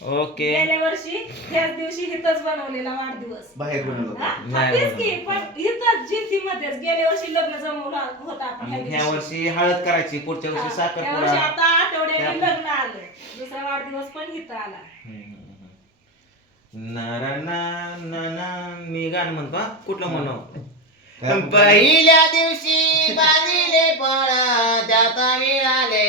Okay. गेल्या वर्षी ह्याच दिवशी हिथच बनवलेला वाढदिवस. बाहेर बनवलं हा? होतं. हा, तेच की पण हिथंच जिंतीमध्येच गेल्या वर्षी लग्न जमवला होता आपण ह्या मग ह्या दिवशी. वर्षी हळद करायची पुढच्या वर्षी हा, या वर्षी साखरपुडा आता आठवड्याने त्या- लग्न आलं दुसरा वाढदिवस पण हिथं आला मी गाणं म्हणतो हा? कुठलं म्हणू? काय? पहिल्या दिवशी बांधिले पण त्यात मिळाले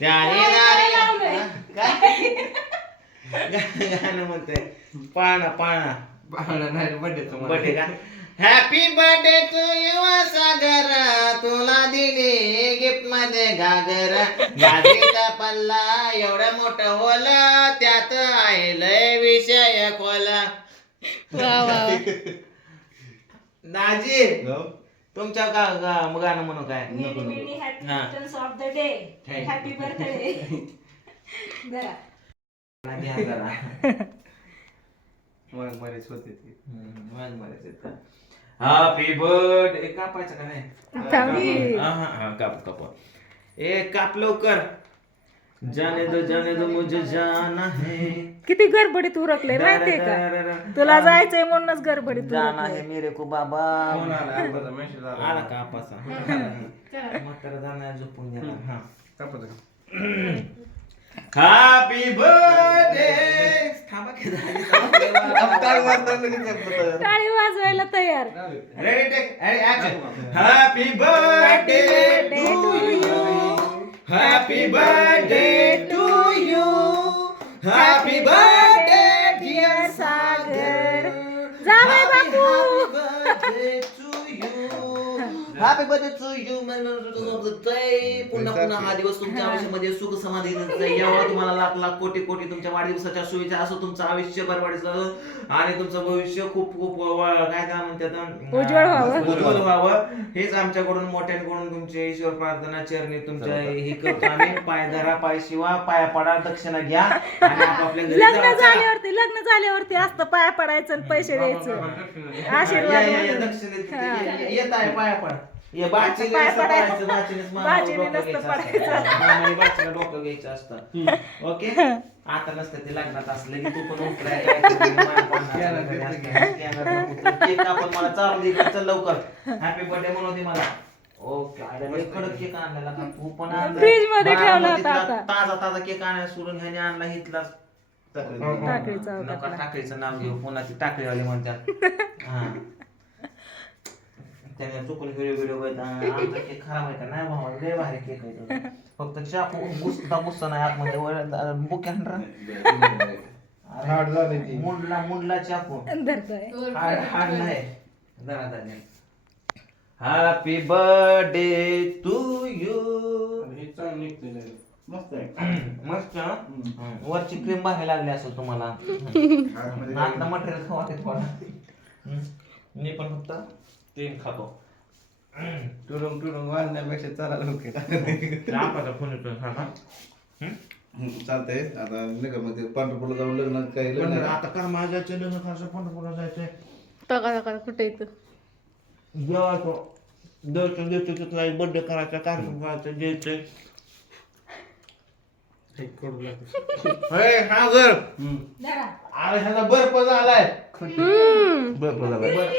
त्याने काय नारे- लावलंय? हा? काय? गाणं म्हणतोय पाळणा पाळणा. बर्थडे का? Happy birthday to you Sagar. तुला दिली गिफ्टमध्ये गागर गादीचा पल्ला एवढा मोठा होला त्यात आहे लय विषय खोला. दाजी हो? तुमच्या का गा- गाणं म्हणू काय? मेनी मेनी हॅपी हा. Returns of the day Thank happy birthday जरा मग बरेच होते ते. हॅपी बर्थडे कापायचं का नाही. हा हा हा काप काप. ए काप लवकर. जाने दो जाने दो मुझे जाना है. किती गडबडीत उरकले माहितीये का? तुला जायचंय म्हणूनच गडबडीत जाना उरकलंय. है मेरे को बाबा. आला, आबाचा message आला. आला का आपाचा म्हातारा जाणार झोपून गेला हा. आहे. हॅपी बर्थडे टाळी वाजवायला तयार. Happy birthday to you happy birthday to you happy birthday Jiya Sagar जावे बापू Happy birthday to you. पुन्हा पुन्हा हा दिवस तुमच्या आयुष्यामध्ये सुख समाधी यावं. तुम्हाला लाख लाख कोटी कोटी तुमच्या वाढदिवसाच्या शुभेच्छा. असो तुमचं आयुष्य बरवाडीचं आणि तुमचं भविष्य खूप खूप काय काय म्हणतात? उज्ज्वल व्हावं. उज्ज्वल व्हावं. हेच आमच्याकडून मोठ्यांकडून तुमचे ईश्वर प्रार्थना चरणी तुमच्या हे करतो आम्ही. पाय धरा पाय शिवा पाया पडा दक्षिणा घ्या. आणि आपापल्या घरी लग्न. झाल्यावरती लग्न झाल्यावरती असतं पाया पडायचं आणि पैसे द्यायचं. आशीर्वाद या, या, या, हा. ये- ये- येत आहे पाया पड. ये बाचीने पाया नसतं पडायचं. पडायचं, बाचीनेच मामाला बाचीने डोकं नसतं घ्यायचं पडायचं. असतं. मामाने बाचीला डोकं घ्यायचं असतं. ओके? आता नसतं ते लग्नात असलं की तू पण उठलाय काय करतोय, मान पाहणार, scanner नको. केक कापून मला चालू दे इकडं, चल लवकर. हॅपी बर्थडे म्हणून दे मला. ओके अरे लय कडक केक आणलेला का? तू पण आणलाय. Fridge मध्ये ठेवला होता बारामतीतला आता. ताजा ताजा केक आणायला सोडून ह्याने आणला इथलाच टाकळीचा. होता नका नाव घेऊ पुन्हा ती टाकळीवाले म्हणतात. हा. त्याने चुकून व्हिडिओ व्हिडिओ आमचा केक खराब आहे का नाही भावा लय भारी केक आहे तो. फक्त चाकू गुस्ता गुस्ता नाही आतमध्ये बुक हाड झाली ती. मुंडला मुंडला चाकू धरतोय हाड हाड नाही जरा जरा हॅपी बर्थडे टू यू हे चांगलं निघतंय लय. मस्त आहे. मस्त. वरची क्रीम भरायला लागली असेल तुम्हाला आतलं मटेरियल खावा ते थोडं हं. मी पण फक्त क्रीम खातो. टुरुंग टुरुंग वाजण्यापेक्षा चला लवकर. आपला फोन येतोय हा? हं? चालतंय. आता नगरमध्ये पंढरपूरला जाऊन लग्न काही लग्न. आता का माझ्या लग्न खायचं पंढरपूरला जायचंय. टका टका कुठे येतं? जेवायचं दर्शन द्यायचं तिथला एक बर्थडे करायचा कार्यक्रम करायचा द्यायचंय. हे हा घर अरे बर्फ झालाय. बरं, बरं, बरं.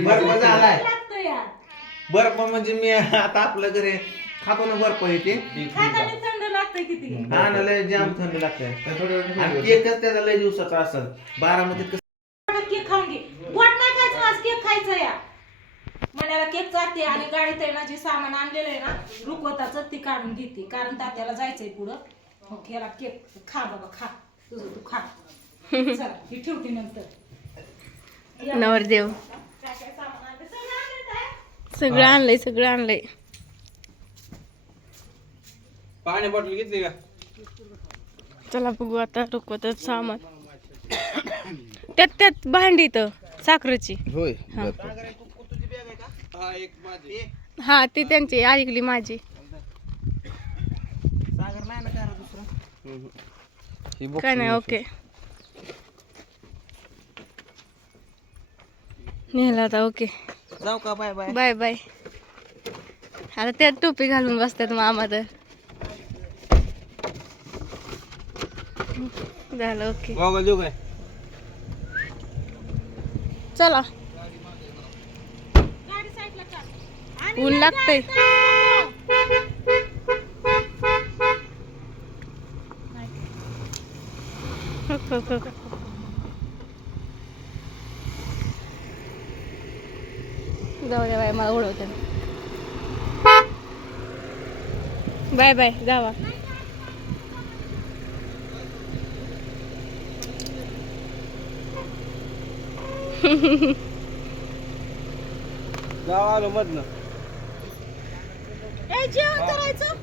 बर्फ झालाय. लागतो बर्फ म्हणजे मी आता आपल्या घरी खातो ना बर्फ येते खाताना थंड लागतंय किती? हा ना लय जाम थंडी लागते त्या थोड्या वेळाने आणि होईल. केकच त्याचा लय दिवसाचा असेल. बारामतीत कसं केक खाऊन घे. नाही खायचं आज केक खायचं या. मण्याला केक चालते आणि गाडीत आहे ना जे सामान आणलेलं आहे ना रुकवताच ती काढून घेते. कारण तात्याला जायचंय पुढं. मग ह्याला केक खा बाबा खा. तुझं तू खा. चला ही ठेवते नंतर. या. नवरदेव. सगळं आणलंय सगळं आणलंय. पाणी बॉटल घेतली का? चला बघू आता रुकवत सामान. त्यात त्यात भांडी तर साखरेची. होय हा. हा एक माझी. हा ती त्यांची ऐकली माझी. सागर नाही ना करा दुसरं? ही काय नाही ओके. नेला आता ओके. जाऊ का बाय बाय. Bye bye. आता त्यात टोपी घालून बसतात मामा तर. झालं ओके. देऊ काय? चला. ऊन लागतंय. जाऊ द्या बाय मला उडवते बाय बाय जावा. गाव आलो मधनं. जेवण करायचं?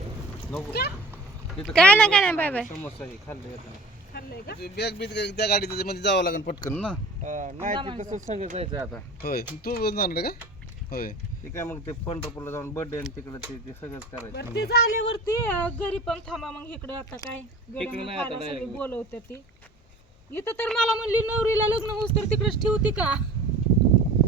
क्या? ना काय नाही बाय बाय. समोसा हे खाल्लं येतं बॅग बीत काय त्या गाडीत मध्ये जावं लागेल पटकन ना. नाही ते तसंच संग जायचं आता. होय. तू जाणार का? होय. ते काय मग ते पंढरपूरला जाऊन बर्थडे आणि तिकडे ते ते सगळंच करायचं. बरं ते झाल्यावरती अं, घरी पण थांबा मग इकडे आता काय? इकडं गडबड नाही आता खायला सगळी direct. बोलवते ती. इथं तर मला म्हणली नवरीला लग्न होस तर तिकडेच ठेवती का?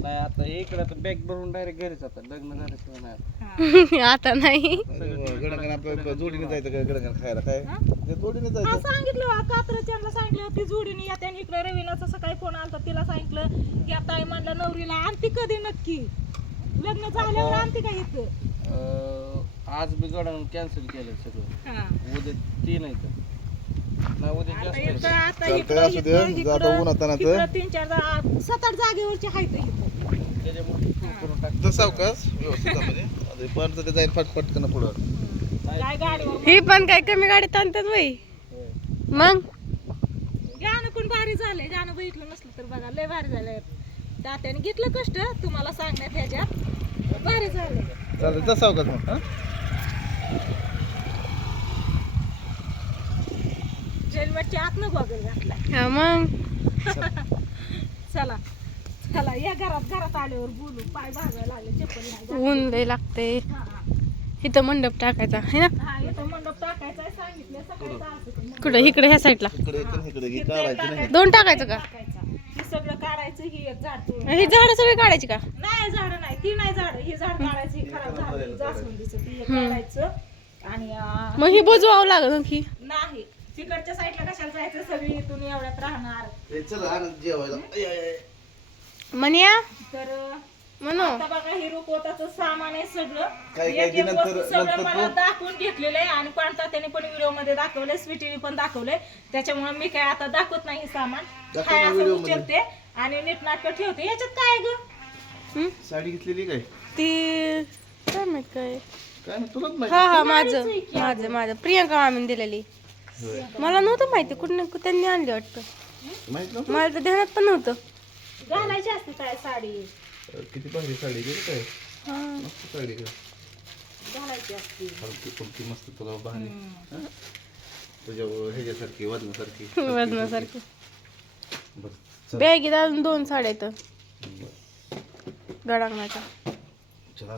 नाही आता हे इकडे आता बॅग भरून डायरेक्ट घरीच आता. लग्न झाल्याशिवाय नाही आता. आता नाही. गडकन आपल्या जोडीने जायचं का गडकन खायला? काय? हा? ते जोडीने हा जायचं सांगितलं कात्रच्यांना सांगितलं ती जोडीने येते आणि इकडे रवीनाचा सकाळी फोन आलता तिला सांगितलं की आता आई म्हणलं नवरीला आणती कधी नक्की. लग्न झाल्यावर आणती का इथं? अं, आज बी गडावून कॅन्सल केलं सगळं. हा. उद्या तीन आहे तर नाही उद्या आता जास्त इथं आहे. आता चालतंय, इकडं असू दे. इकडं जातो इकडं तीन चार जा- सात आठ जागेवरची आहेत इथं. त्याच्यामुळे तू करून टाक. तर सावकाश व्यवस्थित म्हणजे. पण ते जाईल फट पटकन पुढं. काय गाडीवर ही पण काय कमी गाडीत आणतात बाई होय. मग? गाणं पण भारी झालंय. गाणं बघितलं नसलं तर बघा लय भारी झालंय. तात्याने घेतलं कष्ट तुम्हाला सांगण्यात ह्याच्यात भारी झालंय चालतं तर सावकाश मग हा गॉगल घातला हा मग चला चला या घरात घरात आल्यावर बोलू पाय भागायला लागले चप्पल नाही घातली. ऊन लय लागते हा, इथं मंडप टाकायचा है ना हा मंडप टाकायचा आहे, सांगितलं सकाळी जायचं ते मंडप. कुठं इकडे ह्या साईडला इकडे ही टाकायचं, नाही दोन टाकायचं का. हे सगळं काढायचं ही एक झाड तोडून ही झाडं सगळी काढायची का? नाही झाड नाही. ती नाही झाड. हे झाड काढायचं हे खराब झाड. जास्वंदीचं. ती एक काढायचं आणि अं, मग ही बोजवावं लागत मग ही नाही. तिकडच्या साईडला कशाला जायचं? सगळी इथून एवढ्यात राहणार. हे चला आनंद जेवायला. म्हणया तर अं, म्हणू आता बघा सामान आहे सगळं. काही- एक काही एक नंतर- वस्तू सगळं नंतर मला तो- दाखवून घेतलेलं आहे आणि त्याने पण व्हिडिओमध्ये दाखवलंय स्वीटीने पण दाखवलंय. त्याच्यामुळे मी काय आता दाखवत नाही हे सामान. दाखव काय ना असं video मध्ये. उचलते आणि नीटनाटक ठेवते. याच्यात काय ग? हं? साडी घेतलेली काय? ती काय माहीत काय? काय नाही तुलाच माहिती. हा हा माझं माझं माझं. प्रियंका मामीने दिलेली. मला नव्हतं माहिती कुठं त्यांनी आणली वाटतं. माहीत नव्हतं? मला तर ध्यानात पण नव्हतं. घालायची असते काय साडी? किती भारी साडी गेली काय हा. मस्त साडी ग घालायची असते. हलकी फुलकी मस्त तुला भारी. तुझ्या ह्याच्यासारखी वजनासारखी. वजनासारखी. बॅगीत अजून दोन साड्या आहेत. गडांगणाच्या.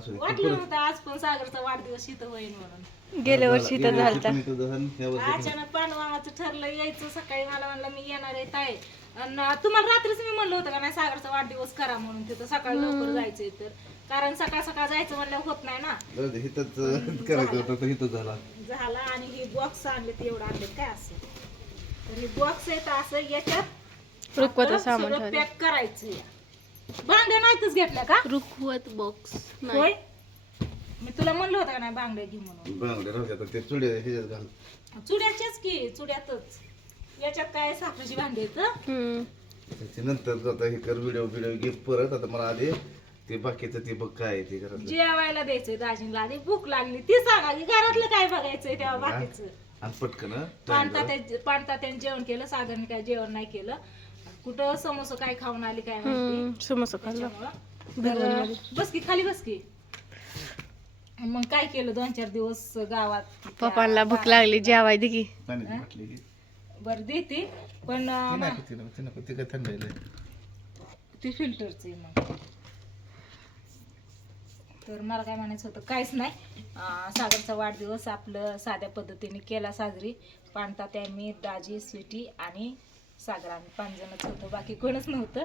वाटलं नव्हतं आज पण सागरचा वाढदिवस इथं होईल म्हणून. गेल्या वर्षी झालता. इथं झालं, ह्या वर्षी पण. अचानक पांडवाचं ठरलं यायचं सकाळी मला म्हणलं मी येणार आहे ताई. आणि तुम्हाला रात्रीच मी म्हणलं होतं का नाही सागरचा वाढदिवस करा म्हणून तिथं सकाळी लवकर जायचंय तर. कारण सकाळ सकाळ जायचं म्हणलं होत नाही ना. करायचं होतं तर इथं झाला. झाला आणि ही बॉक्स आणले ते एवढं आणले काय असं? तर ही बॉक्स तर असं याच्यात सामान ठेवायचं पॅक करायचं बांगड्या नाहीतच घेतल्या का? रुखवत बॉक्स होय? मी तुला म्हणलं होतं का नाही बांगड्या घे म्हणून? बांगडे राहू दे आता ते चुडे ह्याच्यात घाल. चुड्याच्याच की चुड्यातच. याच्यात काय साखरेची भांडी आहेत हं? त्याच्या नंतर आता हे कर व्हिडिओ व्हिडिओ घे परत. आता मला आधी ते बाकीचं ते बघ काय आहे ते घरातलं. जेवायला द्यायचंय दाजींला आधी भूक लागली. ती सांगा की घरातलं काय बघायचंय तेव्हा बाकीचं. आणि पटकन हं. पाणतात्या पाणतात्याने जेवण केलं सागरने काय जेवण नाही केलं. कुठं समोसा काय खाऊन आली काय माहिती. समोसा खाल्ला. त्याच्यामुळं. तर बस की खाली बस की. मग काय केलं दोन चार दिवस गावात? पप्पांना भूक लागली जेवाय दे की. बाटली घे. बर देते पण ती अं, नको ती नको ती नको ती काय थंड आहे. लय. ती फिल्टरच आहे मग. तर मला काय म्हणायचं होतं काहीच नाही. अं, सागरचा वाढदिवस आपलं साध्या पद्धतीने केला साजरी. पाणता त्या मी दाजी स्वीटी आणि सागर. आम्ही पाच जणच होतो बाकी कोणच नव्हतं.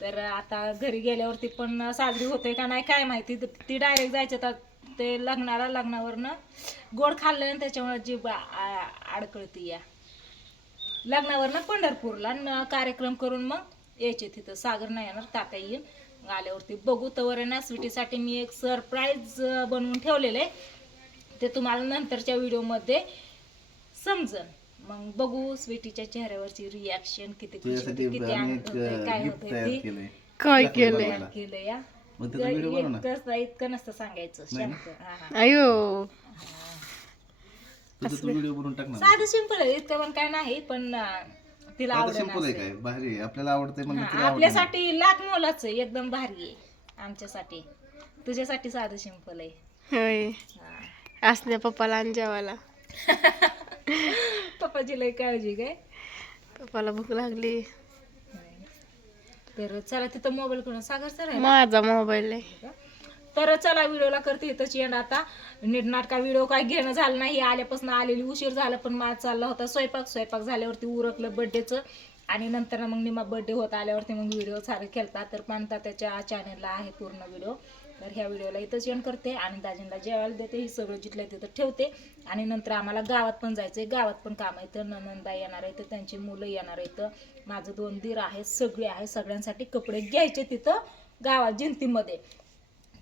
तर आता घरी गेल्यावरती पण साजरी होते का नाही काय माहिती. ती डायरेक्ट जायचं तर ते लग्नाला लग्नावरनं गोड खाल्लं आणि त्याच्यामुळे जीभ आ- अडकळती या लग्नावर ना पंढरपूरला न कार्यक्रम करून मग यायचे तिथं. सागर नाही येणार तात्या येईल. मग आल्यावरती बघू. तर आहे ना स्वीटीसाठी मी एक सरप्राईज बनवून ठेवलेलं आहे. ते तुम्हाला नंतरच्या व्हिडिओमध्ये समजन मग बघू स्वीटीच्या चेहऱ्यावरची रिॲक्शन किती तुझ्यासाठी होती, किती काय काय केलं या. इतकं इतकं नसतं सांगायचं शांत. अयो. तुझं तू व्हिडिओ बनवून टाक ना साधं सिंपल आहे. इतकं पण काय नाही पण अं, तिला आता आवडेल सिंपल आहे काय? भारी आहे. आपल्याला आवडतंय म्हणजे तिला. आपल्यासाठी लाख मोलाचं आहे, एकदम भारी आहे आमच्यासाठी. तुझ्यासाठी साधं सिंपल आहे. होय. हा. असल्या पप्पाला आणि जेवायला. पप्पाची लय काळजी काय? पप्पाला भूक लागली. तर चला तिथं मोबाईल करून सागरचा राहिला माझा मोबाईल आहे. तर चला व्हिडिओला करते इथंच एंड आता. नीटनाटका व्हिडिओ काय घेणं झालं नाही. आल्यापासून आलेली उशीर झाला पण माझा चालला होता स्वयंपाक. स्वयंपाक झाल्यावरती उरकलं बड्डेचं आणि नंतर ना मग निमा बड्डे होत आल्यावरती मग व्हिडिओ सारे खेळतात तर पानता त्याच्या चॅनलला आहे पूर्ण व्हिडिओ. तर ह्या व्हिडिओला इथंच एंड करते. आणि दाजींना जेवायला देते. हे सगळं जिथलं तिथं ठेवते. आणि नंतर आम्हाला गावात पण जायचं आहे गावात पण काम आहे. तर ननंदा येणार आहे तर त्यांची मुलं येणार आहेत. माझं दोन दीर आहेत. सगळे आहे सगळ्यांसाठी कपडे घ्यायचे तिथं गावात जिंतीमध्ये.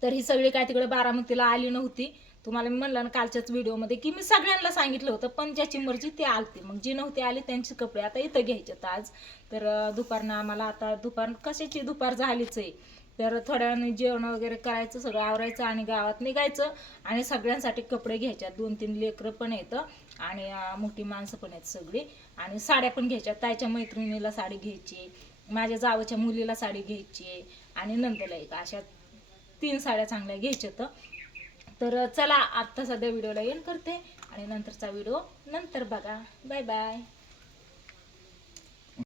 तर ही सगळी काय तिकडे बारामतीला आली नव्हती. तुम्हाला मी म्हणलं ना कालच्याच व्हिडिओमध्ये की मी सगळ्यांना सांगितलं होतं पण ज्याची मर्जी ते आलते. मग जी नव्हती आली त्यांचे कपडे आता इथं घ्यायचे आहेत आज. तर दुपारनं आम्हाला आता दुपार कशाची दुपार झालीच आहे. तर थोड्या वेळाने जेवण वगैरे करायचं सगळं आवरायचं आणि गावात निघायचं. आणि सगळ्यांसाठी कपडे घ्यायच्यात दोन तीन लेकरं पण येतं आणि मोठी माणसं पण आहेत सगळी. आणि साड्या पण घ्यायच्या ताईच्या मैत्रिणीला साडी घ्यायची माझ्या जावाच्या मुलीला साडी घ्यायची आणि नंदला एक अशा तीन साड्या चांगल्या घ्यायच्या तर तर चला आत्ता सध्या व्हिडिओला एंड करते आणि नंतरचा व्हिडिओ नंतर बघा. Bye bye